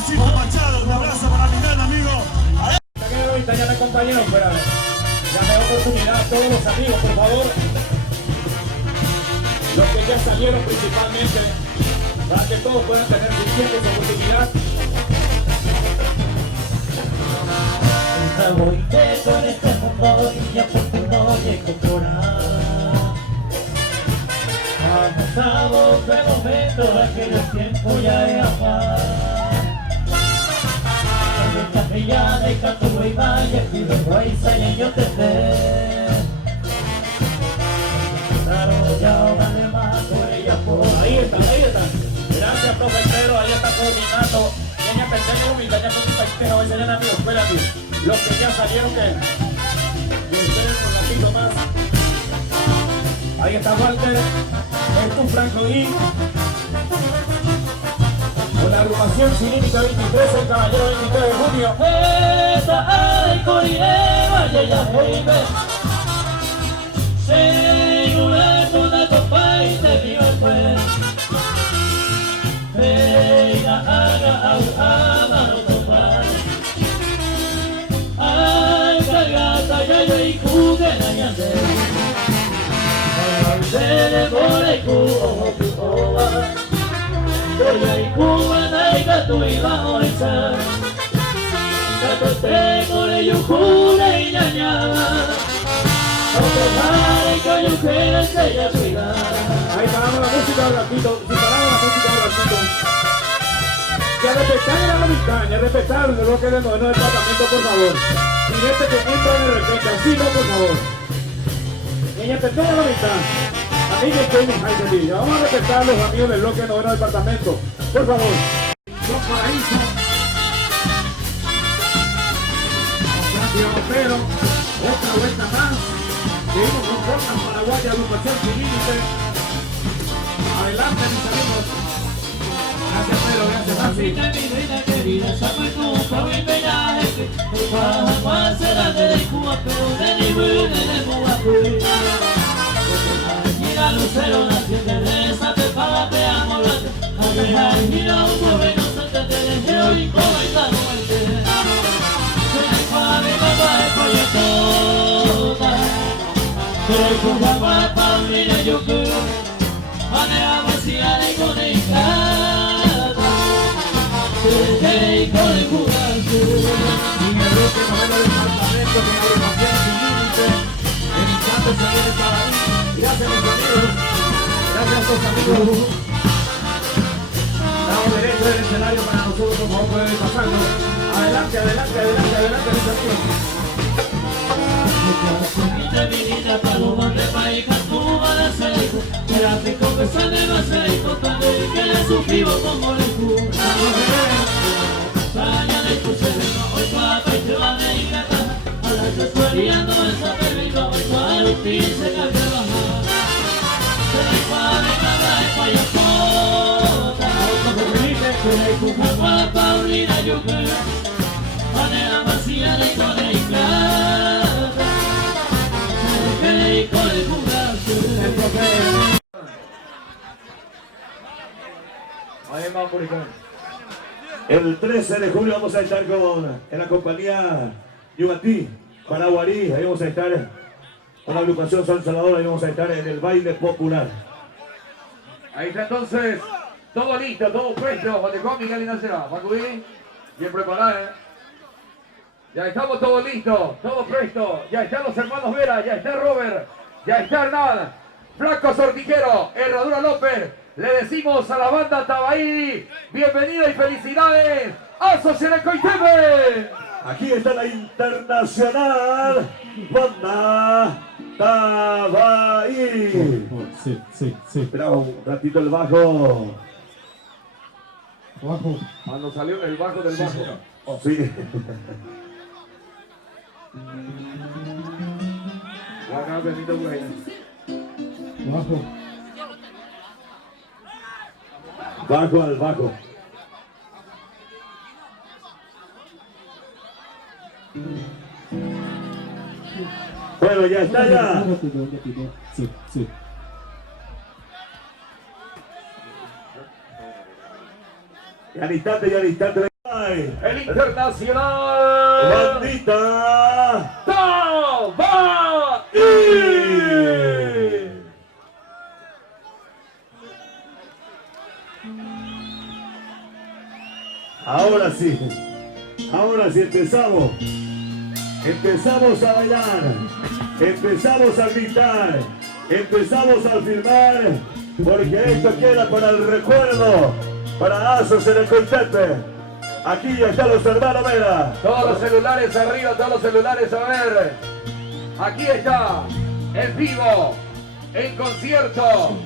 Cito Machado, un abrazo para mi gran amigo. Ya me compañero, pero ya me da oportunidad a todos los amigos, por favor. Los que ya salieron principalmente, para que todos puedan tener suficiente oportunidad. Voy con este mundo y afortunado y encontrar. Pasamos de momento, aquellos tiempos ya he amado. Ella de canto y vaya, y de raíz y yo te sé. Claro, ya vale más por ella por Ahí están. Gracias, profesor, ahí está coordinando. Ella pensé en mi caña con un paquetero, hoy serían amigos, fuera amigos. Los que ya salieron que ustedes un ratito más. Ahí está Walter, es Franco y con la agrupación Sin Límite 23, el caballero 23 de junio. esta ay corrieva y ella baby. Segura con la copa y te vio el pues. Venga, haga ama no topar. Ay, cagata ya yo y cugue na yande. Ay, se le more ku oba. Oye, y Cuba, naiga, tú ibas a oizar. Cato tengo de yucuna y ñañada. No te vale que yo quiera que ella cuida. Ahí paramos la música un ratito, si paramos la música un ratito. Que respetar la montaña, respetar el bloque del noveno departamento, por favor. Sin este que entra en el respeto, así no, por favor. Ella tercera la mitad. Amigos que vamos a respetar a los amigos del bloque noveno departamento, por favor. Los Paraíso. Pero otra vuelta más. Seguimos con Portas Paraguaya, agrupación Sin Límite. Adelante, mis amigos. Gracias, Pedro, gracias, Nancy. Mi reina querida, sabe tú, pa' mi bella gente. El Paraguay será de Cuba, pero de ningún de Cuba. Mira Lucero, naciente de esa pepada, te amo grande. Aleja y mira un joven inocente, te dejé hoy como esta muerte. Soy para mi papá de folletota. Soy con papá, Paulina, yo creo. Manera vacía de conectada. Te con el jugarse. Y el bloque noveno departamento de la agrupación Sin Límite. El instante se viene para ahí. Gracias, mis amigos. Gracias a estos amigos. Damos derecho del escenario para nosotros, por favor, pueden ir pasando. Adelante, mis amigos. Entre mi niña paloma de país, Cantúa de Seico. Era pico que se me va a Seico, también que le sufrimos como le juro. Extraña de tu cerebro, hoy papá y te van a ir a casa. A la que estoy liando en San Pedrito, hoy para el fin se cambia bajar. Se para de cabra de payasota. Se jugaba Paulina, yo creo. Manera vacía de conectar. Se con el jugarse. Ahí vamos por acá. El 13 de julio vamos a estar en la compañía Yugatí, Paraguarí. Ahí vamos a estar con la agrupación San Salvador. Ahí vamos a estar en el baile popular. Ahí está entonces, todo listo, todo puesto. Cuando con Miguel y Nacera, Macuí, bien preparado, Ya estamos todos listos, todo presto. Ya están los hermanos Vera, ya está Robert, ya está Hernán, Flaco Sortijero, Herradura López. Le decimos a la banda Tabaí, bienvenida y felicidades. ¡Asociación Coiteme! Aquí está la internacional banda Tabaí. Sí. Espera un ratito el bajo. Bajo. Cuando salió el bajo del bajo. Sí. Acá Benito Güey. Bajo. Bajo al bajo. Bueno, ya está ya. Sí. Y al instante. el internacional Bandita Tabaí. Ahora sí empezamos. Empezamos a bailar, empezamos a gritar, empezamos a filmar, porque esto queda para el recuerdo, para Asos en el Coitepe. Aquí ya están los hermanos Vera. Todos los celulares arriba, todos los celulares a ver. Aquí está, en vivo, en concierto,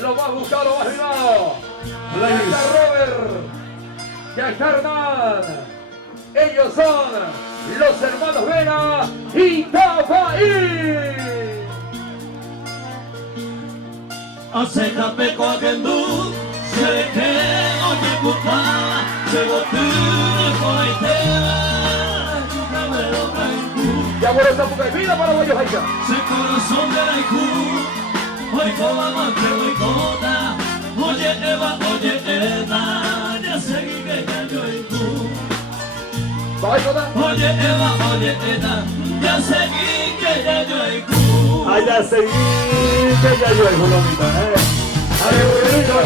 lo más buscado, lo más animado. Ya está Robert, ya está Hernán. Ellos son los hermanos Vera y Tabaí. Hace café cogiendo, se le queda oye putada, se botude con la idea, nunca me lo traigo. Ya por esta poca vida para Guayos Aica. Se corazón de la Icu, hoy como amante, hoy cota, oye Eva, ya seguí que ya yo Icu. Oye Eva, ya seguí que ya yo Icu. Allá seguí que ya yo es Colomita, Grito,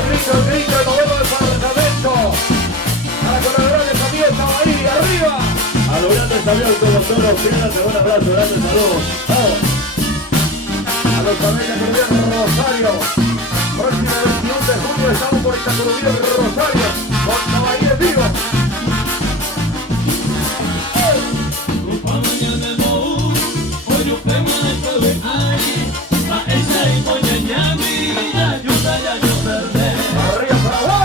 el modelo del departamento. A la colaboradora también estaba ahí, arriba. A los grandes amigos como todos los clientes, un abrazo, grandes saludos. A los familias que viven en Rosario. Próximo 21 de junio estamos por esta Colombia en Rosario. Con Tabaí en vivo. Arriba Paraguay.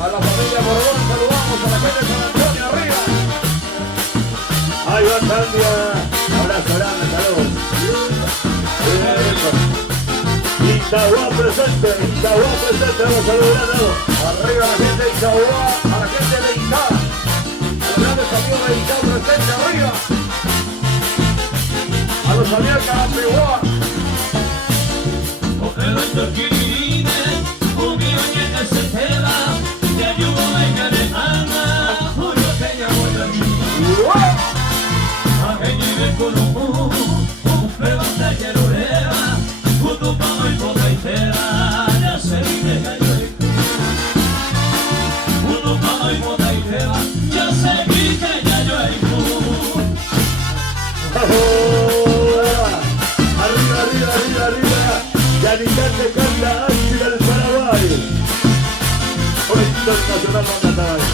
A la familia Borbón saludamos a la gente de San Antonio arriba. Ahí va Candia. Abrazo grande, saludos. Itagua presente, vamos a saludar a todos. Arriba la gente de Itagua, a la gente de Itá. A los grandes amigos de Itá presente arriba. A los amigos de Carapeguá. Arriba. Yanicante canta Ángel del Paraguay. Hoy internacional manda Tabaí.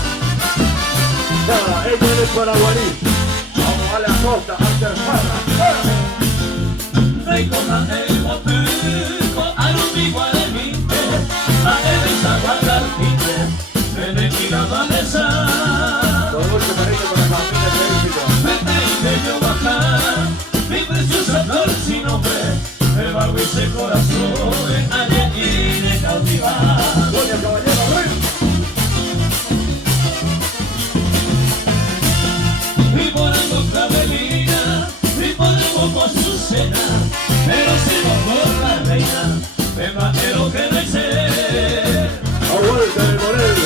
Nada, ella es paraguaní. Vamos a la costa, hasta el con mucho cariño con la familia de éxito. Ese corazón ayer y de cautivar. Doña Caballero, arriba. Y por algo Cabelina, y por algo Azucena, pero si no por la reina, me maté lo que no sé. Aguanta de Morel.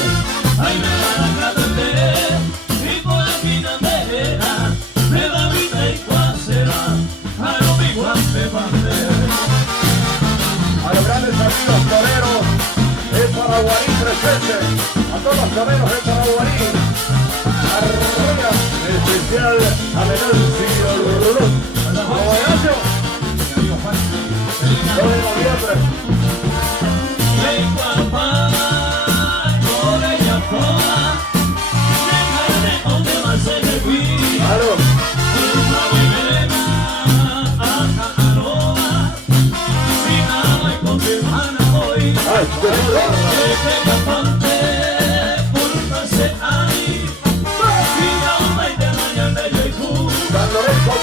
Ay, me van a catender, y por aquí no me era, me da vida y cuacera, a lo mi guante bandera. A los grandes amigos toreros, el Paraguarí presente. A todos los toreros del Paraguarí. Arriba. Especial a Venancio Rulón. Aguayacho. 2 de noviembre. Claro. Ay, San Lorenzo,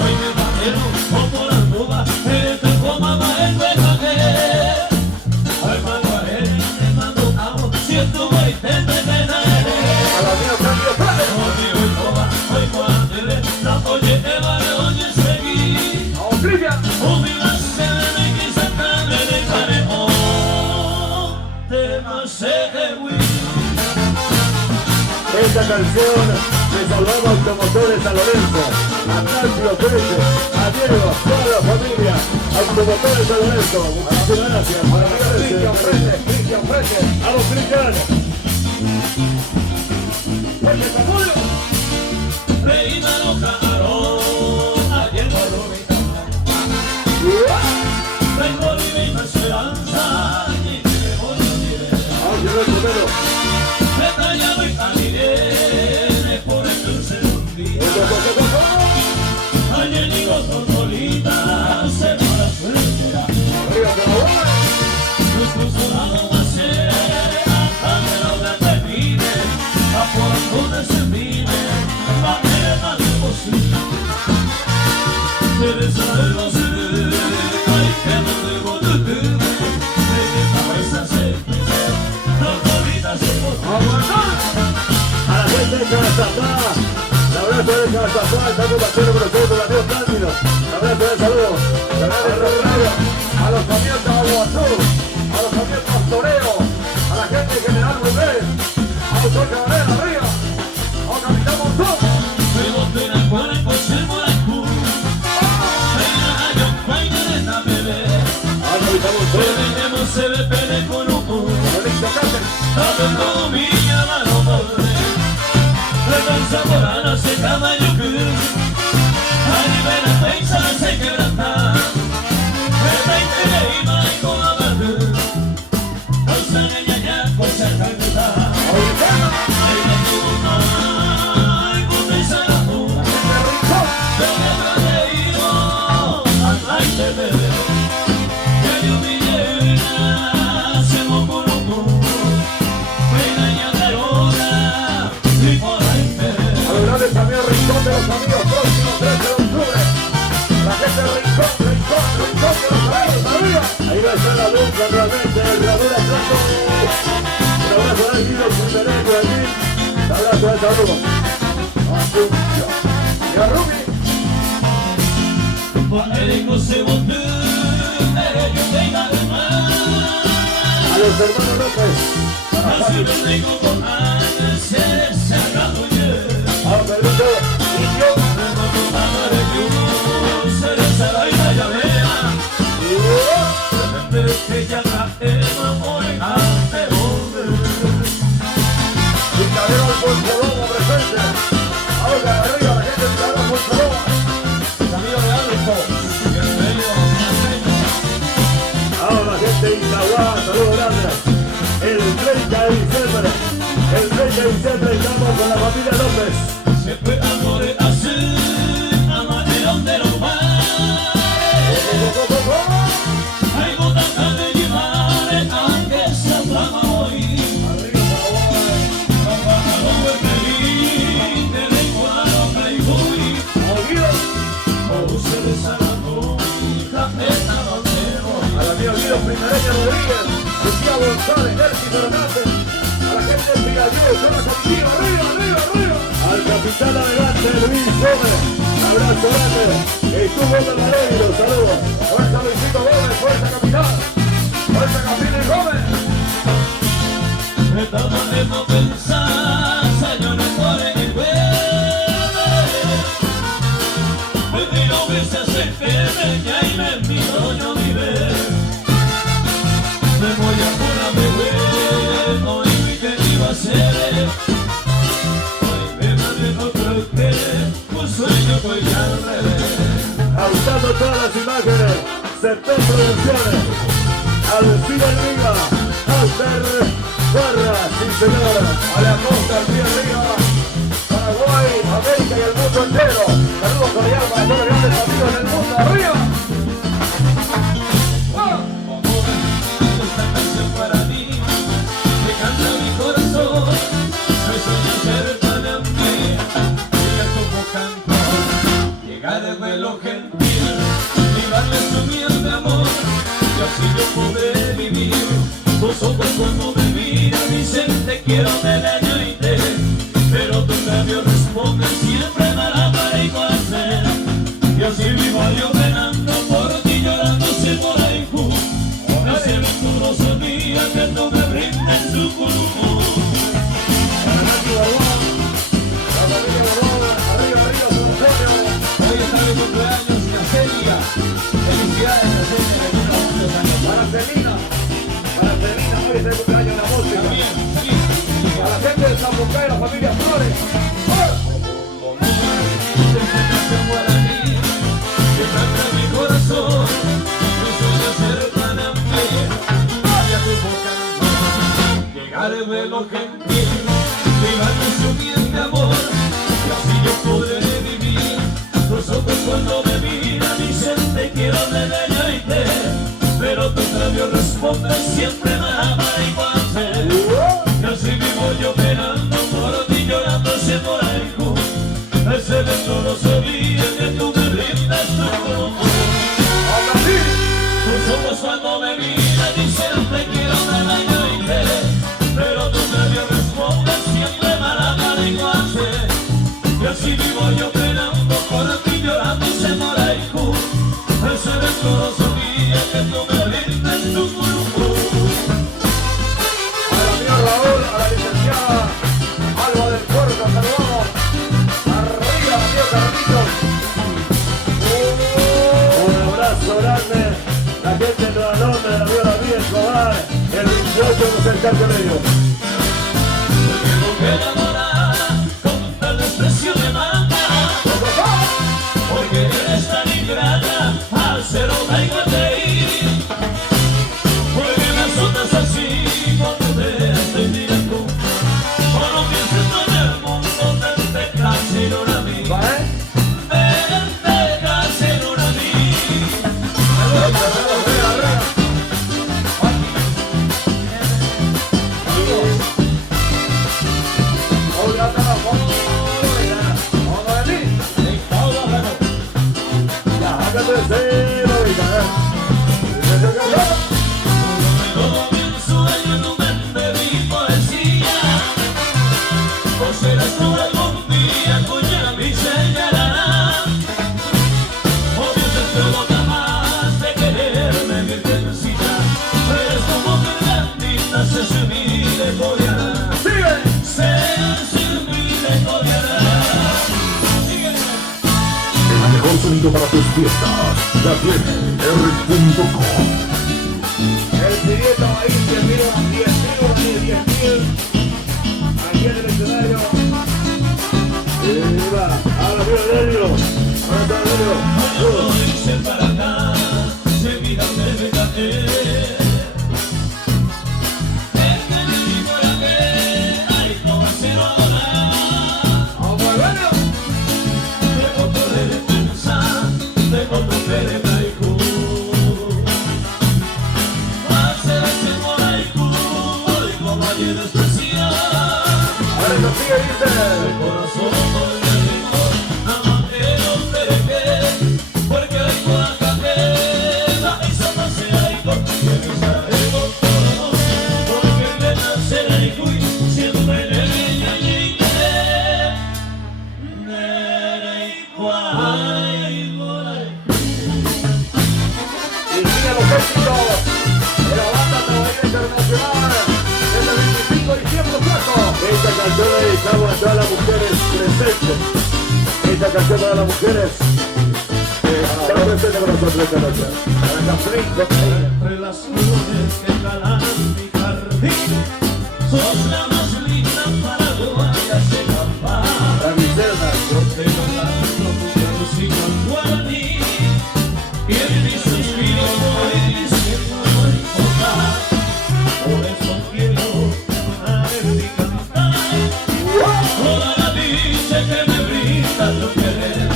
Hoy me batieron como la nube, el que comaba el Esta canción le salvamos Automotores San Lorenzo, a Calcio Pérez, a Diego, toda la familia, Automotores San Lorenzo. Muchísimas gracias. Cristian Frete. Vamos, Cristian. Fuerte Samuel. Vamos, llegó el primero. Arriba, por favor. A la gente de Castapá, la abrazo de Castapá, está compartiendo con nosotros el amigo Cándido. La abrazo de saludos. A los camiones de Aguazú, a los camiones Pastoreo, a la gente de General Rubén, a los Cabrera arriba, a Capitán Monzón. También Rincón de los Amigos, próximo 13 de octubre. La gente de Rincón de los Amigos, arriba. Ahí va a estar la lucha realmente, el Raúl Atrato. Un abrazo al Guido Punteré por aquí. Un abrazo de saludos. Y a Rubi. A los hermanos López. A Pedrito Indio. Picadero Alfonso Lobo presente. Ahora arriba la gente de Picadero Alfonso Lobo. Mis amigos de Alfonso. Ahora la gente de Itaguá, saludos grandes. El 30 de diciembre. El 30 de diciembre estamos con la familia López. Al amigo Guido Primereña Rodríguez, Lucía González, Nercy Fernández, a la gente de Pigadillo, Zona Comitiva, arriba. Al capitán adelante, Luis Gómez. Abrazo grande. Estuvo en el Maregro, saludos. Fuerza Luisito Gómez, fuerza capitán, fuerza Capitán Gómez. Pautando todas las imágenes. Septem Producciones. Alcina Liga. Alter Barra. Sí, señora. A la costa, al pie arriba, Paraguay, América y el mundo entero. Saludos cordiales para todos los grandes amigos del mundo. ¡Arriba! Cuando me miran dicen te quiero, te daño y te, pero tus labios responden siempre para y conocer. Y así vivo yo penando por ti, llorando sin por ahí. No sé, tú no sabías que tú me brindes su Para Celina, hoy es el cumpleaños de la música. A la gente de Zambucay, la familia Flores. Mi corazón, mi sueño ser tan amplio, vaya tu boca, llegar de lo gentil, llevarme su humilde amor, y así yo podré vivir. Los ojos cuando me miran dicen te quiero de leñarte, pero tus labios responden siempre me ama igual. Y así vivo yo penando por ti, llorando ese moraico, ese beso no sabía que tú me brindas tu cuerpo. Tus ojos cuando me miran dicen te quiero de leñarte, pero tus labios responden siempre me ama igual. Y así vivo yo penando por ti, llorando ese moraico, ese beso no sabía que tú me brindas tu cuerpo. Al amigo Raúl, a la licenciada Alba del Puerto, saludamos. Arriba, amigo Carlitos. Un abrazo grande. La gente de Nueva Londres, el amigo David Escobar. El 28 nos acerca con ellos. Porque no queda enamorada con tal desprecio me mata, porque eres tan ingrata al ser una igual de ir, porque me azotas así cuando te estoy mirando, o no pienses en el mundo, vente casi en una vida, vente casi en una vida. Todo mi sueño no me bebí poesía, o serás tú algún día cuya mi señalará, o piensas que no jamás de quererme mi intensidad, eres como que bendita sensible coreana, sensible coreana. El mejor sonido para tus fiestas. La R.com. El siguiente ahí, 10.000, aquí en el escenario. Va, ahora amigo Delio. Ahora está Delio. Dice para acá, se mira de verdad. Ay, cómo hacerlo ahora. Vamos a verlo. Tengo que pensar, tengo que ver hacer ese moraico, hoy como ayer despreciar. Ahora eso sigue, dice. El corazón por el limón, nada más que no te dejé, porque hay cuaca que la isa pase ahí con que me sale con todo, porque me nace la icui, siempre le veía y Y sigue los éxitos de la banda Trabajadora Internacional desde el 25 de diciembre, flaco. Esta canción la dedicamos a todas las mujeres presentes. Esta canción para las mujeres. Está presente con nosotros esta noche. Para Cafrito. entre las flores que calan mi jardín, sos la más linda para guayas de campar. La miserna. Yo te lo canto tu música guaraní, y en mi suspiro voy diciendo no importar. Por eso quiero sonar en mi cantar toda la dicha que me brinda tu querer.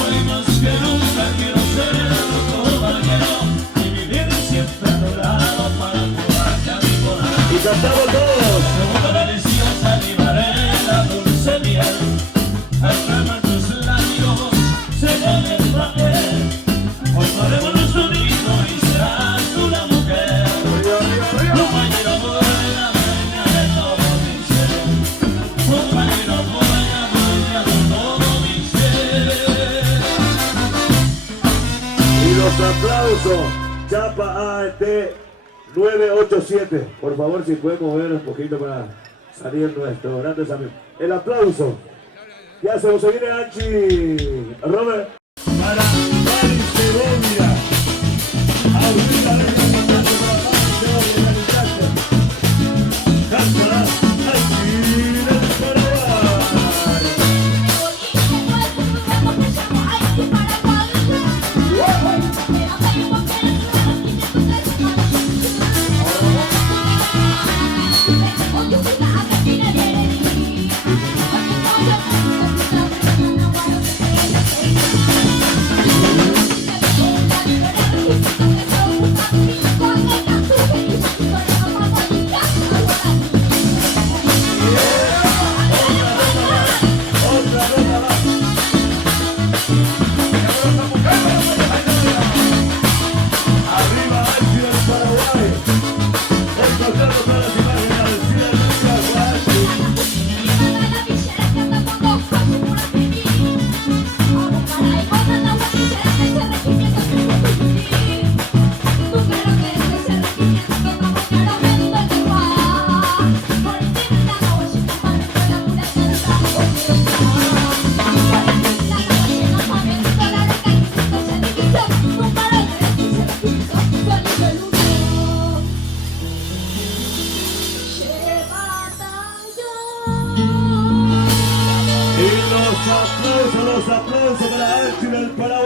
Hoy más que nunca quiero ser tu compañero y vivir siempre adorado para tu vaya mi corazón. Y cantamos todos. Una deliciosa libarela, dulce miel, al quemar tus labios se pone el papel. Hoy faremos nuestro nido y serás tú la mujer. Compañero, buena, buena de todo mi ser. Compañero, buena, buena de todo mi ser. Y los aplausos. Chapa AT 987. Por favor, si pueden mover un poquito para salir nuestro grandes amigos. El aplauso. Ya se viene Anchi. Robert. Para Segovia. Abril, Los aplausos para Archie del Palau.